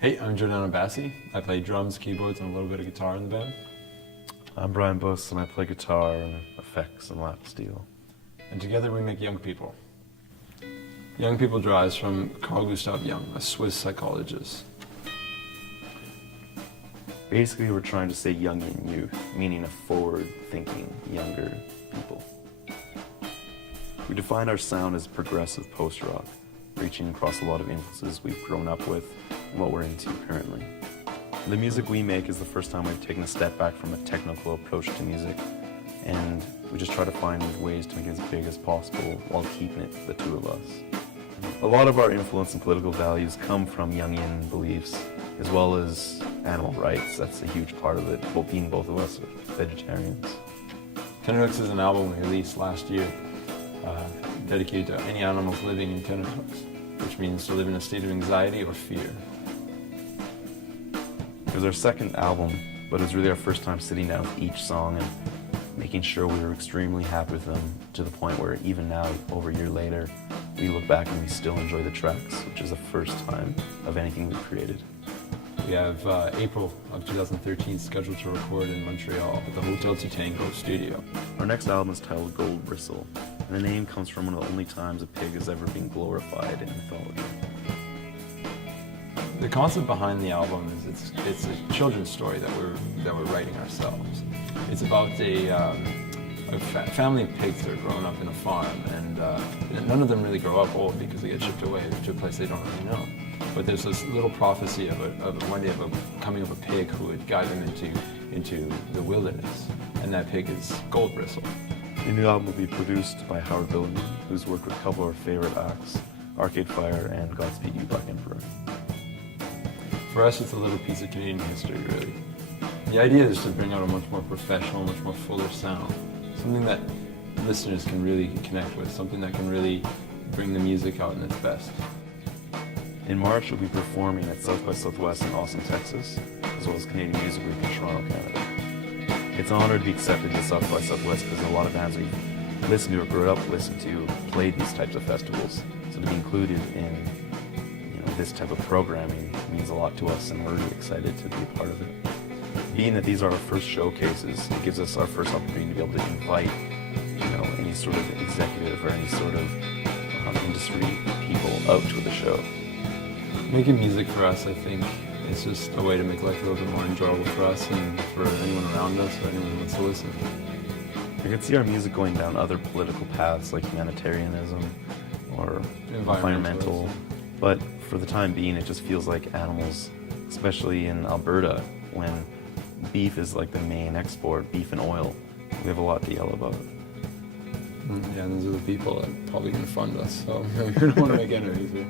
Hey, I'm Jordan Bassi. I play drums, keyboards, and a little bit of guitar in the band. I'm Brian Buss, and I play guitar and effects and lap steel. And together we make Young People. Young People derives from Carl Gustav Jung, a Swiss psychologist. Basically, we're trying to say young in youth, meaning a forward-thinking, younger people. We define our sound as progressive post-rock, reaching across a lot of influences we've grown up with and what we're into currently. The music we make is the first time we've taken a step back from a technical approach to music, and we just try to find ways to make it as big as possible while keeping it the two of us. A lot of our influence and political values come from Jungian beliefs, as well as animal rights. That's a huge part of it, being both of us vegetarians. Tenderhooks is an album we released last year, dedicated to any animals living in tenterhooks, which means to live in a state of anxiety or fear. It was our second album, but it was really our first time sitting down with each song and making sure we were extremely happy with them, to the point where even now, over a year later, we look back and we still enjoy the tracks, which is the first time of anything we've created. We have April of 2013 scheduled to record in Montreal at the Hotel Tutango studio. Our next album is titled Gold Bristle, and the name comes from one of the only times a pig has ever been glorified in mythology. The concept behind the album is it's a children's story that we're writing ourselves. It's about a family of pigs that are growing up in a farm, and none of them really grow up old because they get shipped away to a place they don't really know. But there's this little prophecy of one day of a coming of a pig who would guide them into the wilderness, and that pig is Gold Bristle. The new album will be produced by Howard Billington, who's worked with a couple of our favorite acts, Arcade Fire and Godspeed You! Black Emperor. For us, it's a little piece of Canadian history, really. The idea is to bring out a much more professional, much more fuller sound, something that listeners can really connect with, something that can really bring the music out in its best. In March, we'll be performing at South by Southwest in Austin, Texas, as well as Canadian Music Week in Toronto, Canada. It's an honor to be accepted to South by Southwest because a lot of bands we've listened to or grew up listening to played these types of festivals. So to be included in this type of programming means a lot to us, and we're really excited to be a part of it. Being that these are our first showcases, it gives us our first opportunity to be able to invite any sort of executive or any sort of industry people out to the show. Making music for us, I think, is just a way to make life a little bit more enjoyable for us and for anyone around us or anyone who wants to listen. I could see our music going down other political paths like humanitarianism or environmental, but for the time being it just feels like animals, especially in Alberta, when beef is like the main export, beef and oil, we have a lot to yell about. Yeah, and those are the people that are probably going to fund us, so we don't want to make enemies here.